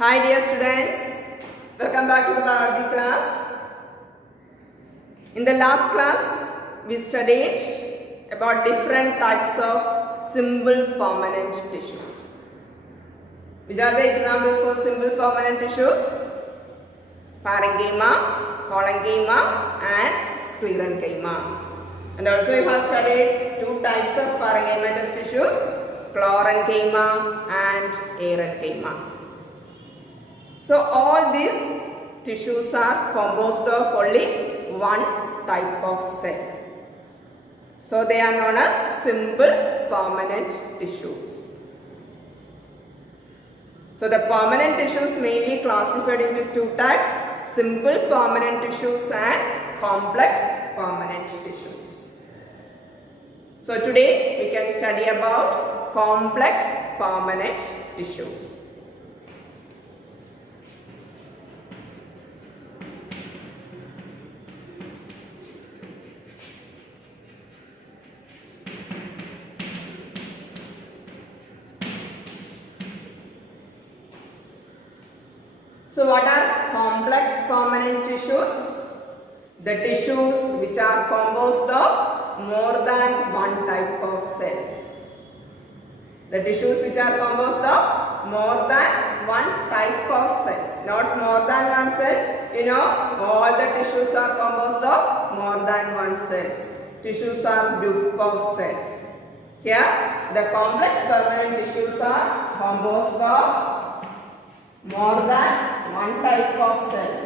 Hi dear students, welcome back to the biology class. In the last class, we studied about different types of simple permanent tissues. Which are the examples for simple permanent tissues? Parenchyma, collenchyma and sclerenchyma. And also we have studied two types of parenchymatous tissues, chlorenchyma and aerenchyma. So all these tissues are composed of only one type of cell. So they are known as simple permanent tissues. So the permanent tissues mainly classified into two types, simple permanent tissues and complex permanent tissues. So today we can study about complex permanent tissues. So what are complex permanent tissues? The tissues which are composed of more than one type of cells. The tissues which are composed of more than one type of cells. Not more than one cells. You know, all the tissues are composed of more than one cells. Tissues are group of cells. Here, the complex permanent tissues are composed of more than one type of cell.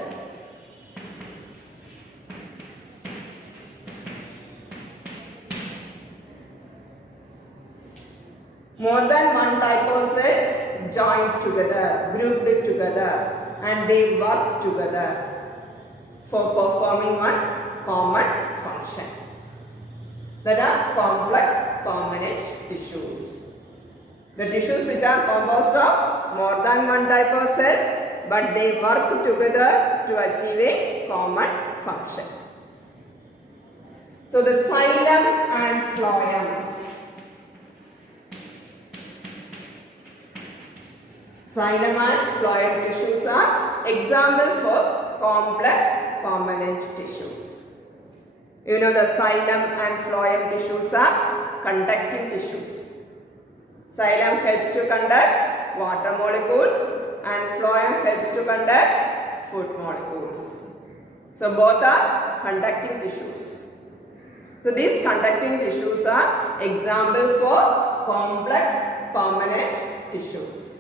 More than one type of cells joined together, grouped together, and they work together for performing one common function. That are complex permanent tissues. The tissues which are composed of more than one type of cell, but they work together to achieve a common function. So the xylem and phloem. Xylem and phloem tissues are examples for complex permanent tissues. You know the xylem and phloem tissues are conducting tissues. Xylem helps to conduct water molecules and phloem helps to conduct food molecules. So both are conducting tissues. So these conducting tissues are examples for complex permanent tissues.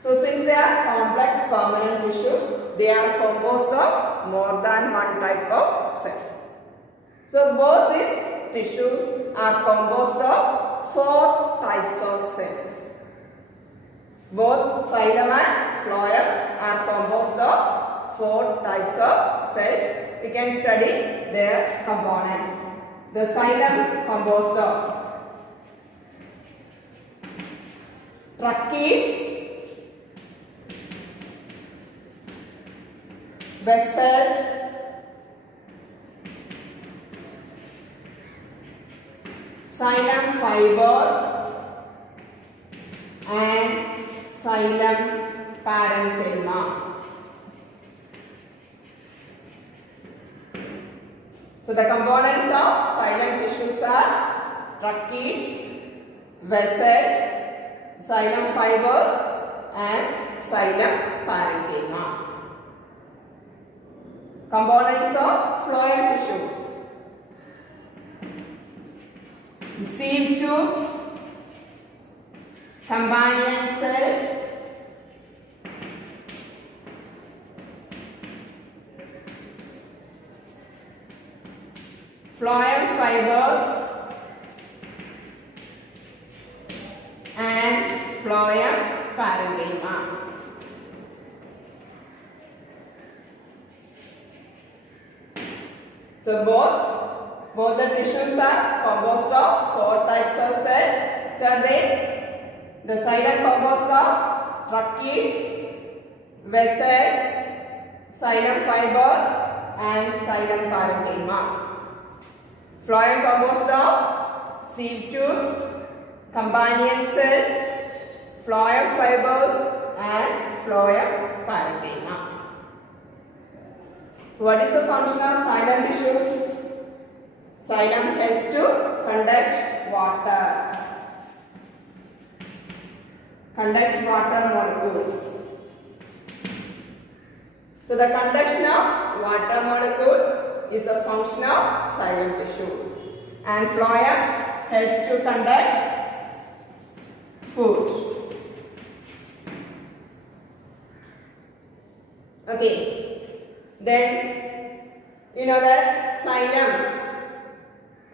So since they are complex permanent tissues, they are composed of more than one type of cell. So both these tissues are composed of four types of cells. Both xylem and phloem are composed of four types of cells. We can study their components. The xylem composed of tracheids, vessels, xylem fibers and xylem parenchyma. So the components of xylem tissues are tracheids, vessels, xylem fibers and xylem parenchyma. Components of phloem tissues: sieve tubes, companion cells, phloem fibers and phloem parenchyma. So both the tissues are composed of four types of cells. Which are they? The xylem composed of tracheids, vessels, xylem fibers and xylem parenchyma. Phloem composed of sieve tubes, companion cells, phloem fibers and phloem parenchyma. What is the function of xylem tissues? Xylem helps to conduct water molecules. So the conduction of water molecule is the function of xylem tissues, and phloem helps to conduct food. Okay, then you know that xylem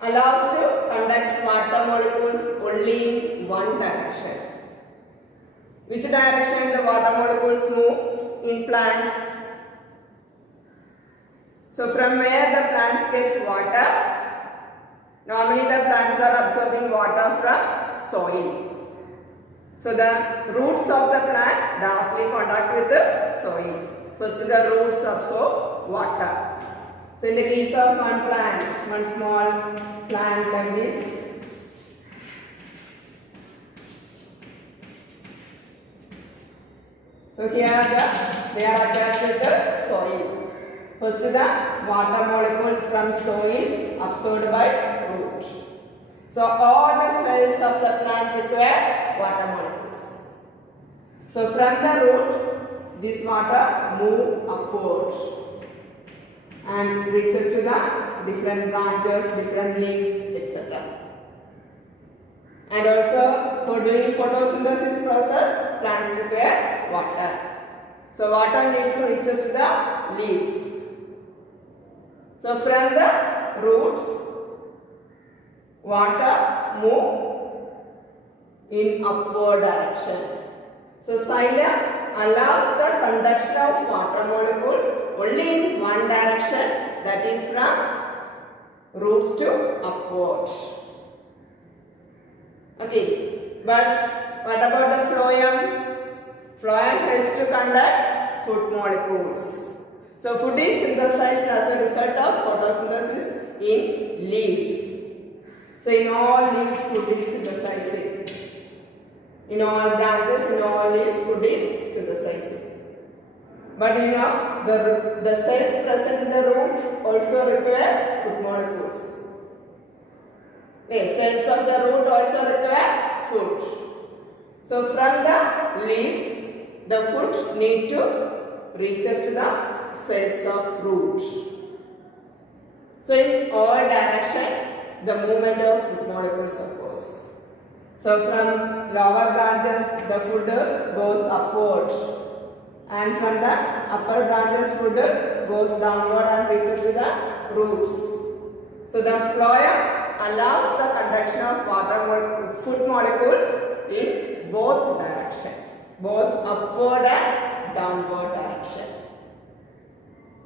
allows to conduct water molecules only in one direction. Which direction the water molecules move in plants? So from where the plants get water? Normally the plants are absorbing water from soil. So the roots of the plant directly contact with the soil. First the roots absorb water. So in the case of one plant, one small plant like this, so here they are attached with the soil. First the water molecules from soil absorbed by root. So all the cells of the plant require water molecules. So from the root, this water move upward and reaches to the different branches, different leaves, etc. And also for doing photosynthesis process, plants require water. So water need to reaches to the leaves. So from the roots, water move in upward direction. So xylem allows the conduction of water molecules only in one direction, that is from roots to upward. Okay, but what about the phloem? Phloem helps to conduct food molecules. So food is synthesized as a result of photosynthesis in leaves. So in all leaves food is synthesizing. In all branches, in all leaves food is synthesizing. But you know the cells present in the root also require food molecules. Okay, cells of the root also require food. So from the leaves, the food need to reaches to the cells of root. So in all direction, the movement of food molecules occurs. So from lower branches, the food goes upward, and from the upper branches, food goes downward and reaches to the roots. So the phloem allows the conduction of food molecules in both directions, both upward and downward direction.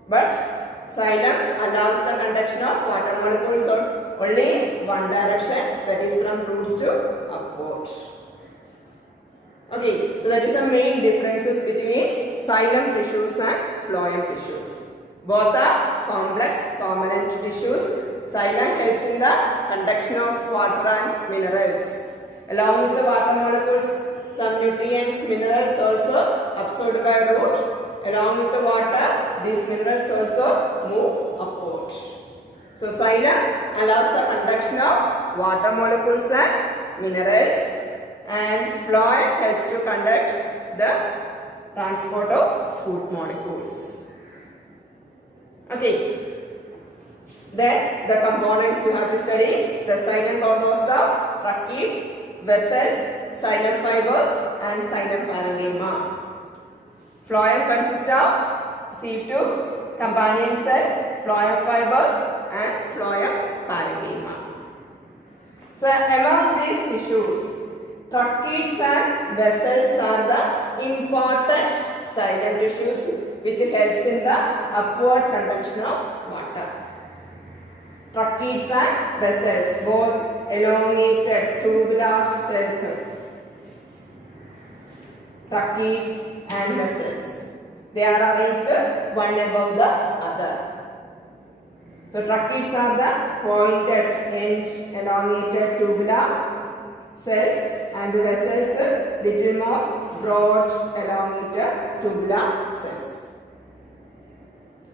But xylem allows the conduction of water molecules only in one direction, that is from roots to upward. Okay, so that is the main differences between xylem tissues and phloem tissues. Both are complex permanent tissues. Xylem helps in the conduction of water and minerals. Along with the water molecules, some nutrients, minerals also absorbed by root. Along with the water, these minerals also move upward. So xylem allows the conduction of water molecules and minerals, and phloem helps to conduct the transport of food molecules. Okay. Then the components you have to study: the xylem composed of tracheids, vessels, xylem fibers, and xylem parenchyma. Phloem consists of seed tubes, companion cell, phloem fibers, and phloem parenchyma. So among these tissues, tracheids and vessels are the important xylem tissues which helps in the upward conduction of water. Tracheids and vessels, both elongated tubular cells. Tracheids and vessels, they are arranged one above the other. So tracheids are the pointed end elongated tubular cells and vessels little more broad elongated tubular cells.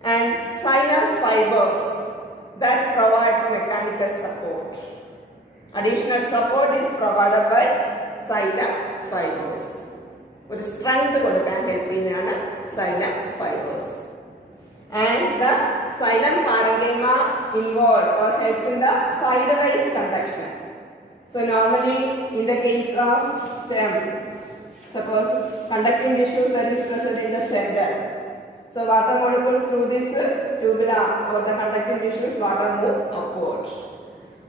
And xylem fibers that provide mechanical support. Additional support is provided by xylem fibers. ഒരു strength കൊടുക്കാൻ help ചെയ്യുന്നതാണ് xylem fibers. And the xylem parenchyma involved or helps in the sidewise conduction. So normally in the case of stem, suppose conducting tissue that is present in the center. So water molecule through this tubula or the conducting tissues water move upward.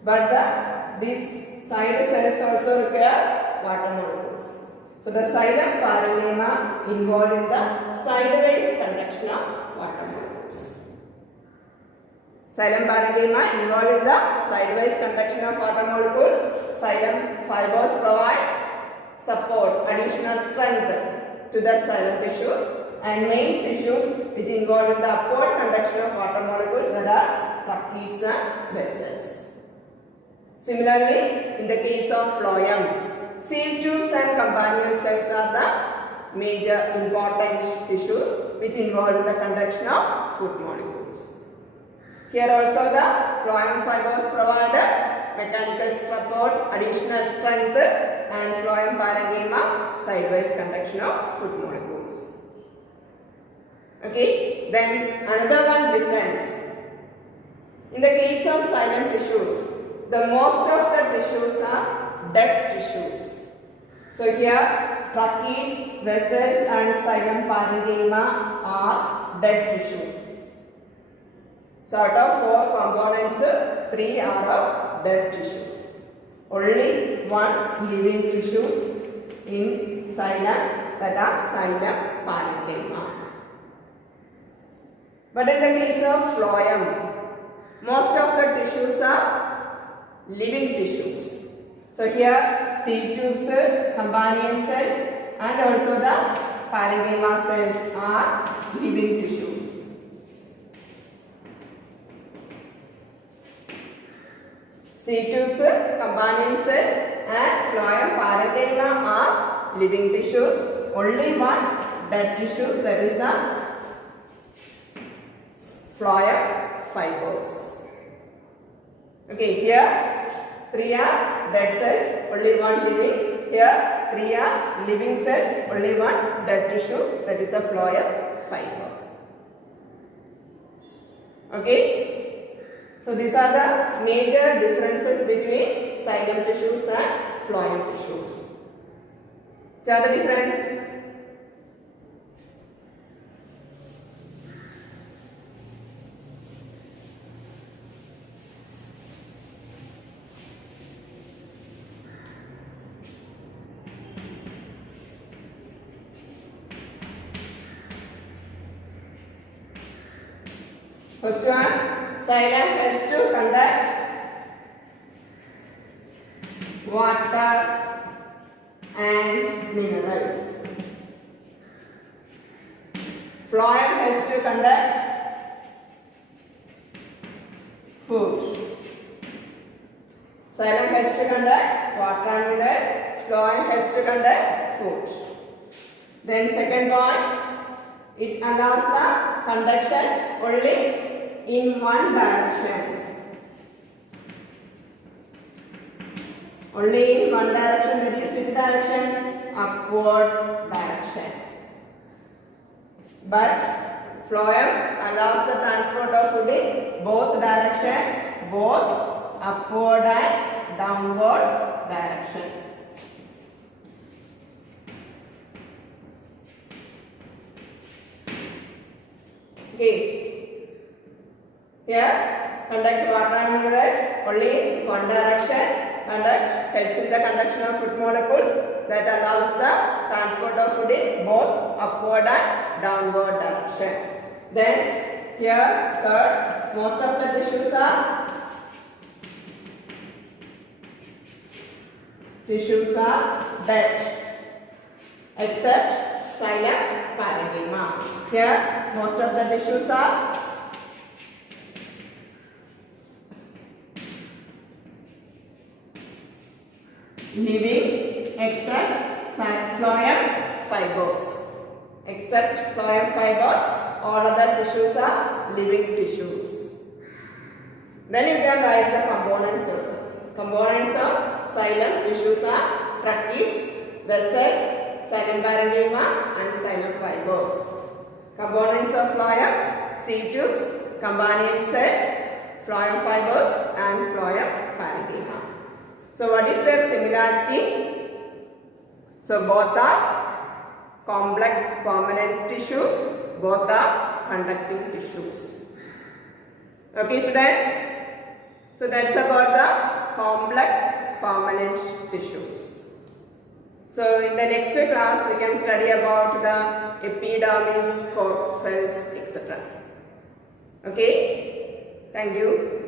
But these side cells also require water molecules. So the xylem parenchyma involved in the sideways conduction of water molecules. Xylem parenchyma involved in the sideways conduction of water molecules. Xylem fibers provide support, additional strength to the xylem tissues, and main tissues which involve in the upward conduction of water molecules that are tracheids and vessels. Similarly, in the case of phloem, seal tubes and companion cells are the major important tissues which involve in the conduction of food molecules. Here also the phloem fibers provide mechanical support, additional strength, and phloem parenchyma sideways conduction of food molecules. Okay, then another one difference. In the case of xylem tissues, the most of the tissues are dead tissues. So here tracheids, vessels and xylem parenchyma are dead tissues. So out of 4 components, 3 are of dead tissues. Only 1 living tissues in xylem, that are xylem parenchyma. But in the case of phloem, most of the tissues are living tissues. So here seal tubes, companion cells and also the parenchyma cells are living tissues. Seal tubes, companion cells and phloem parenchyma are living tissues. Only 1 dead tissues, that is the phloem fibers. Okay, here 3 are dead cells, only 1 living. Here 3 are living cells, only 1 dead tissue, that is a phloem fiber. Okay, so these are the major differences between xylem tissues and phloem tissues. What are the difference? First one, xylem helps to conduct water and minerals. Phloem helps to conduct food. Xylem helps to conduct water and minerals. Phloem helps to conduct food. Then second point, it allows the conduction only in one direction. Only in one direction, that is which direction? Upward direction. But phloem allows the transport of food in both direction, both upward and downward direction. Okay. Here, conduct water and minerals only in one direction. Conduct helps in the conduction of food molecules, that allows the transport of food in both upward and downward direction. Then here third, most of the tissues are dead except xylem parenchyma. Here most of the tissues are living except phloem fibers. Except phloem fibers, all other tissues are living tissues. Then you can write the components also. Components of xylem tissues are tracheids, vessels, xylem parenchyma and xylem fibers. Components of phloem, seed tubes, companion cell, phloem fibers and phloem parenchyma. So what is their similarity? So both are complex permanent tissues, both are conducting tissues. Okay students? So that's about the complex permanent tissues. So in the next class we can study about the epidermis, cork cells, etc. Okay? Thank you.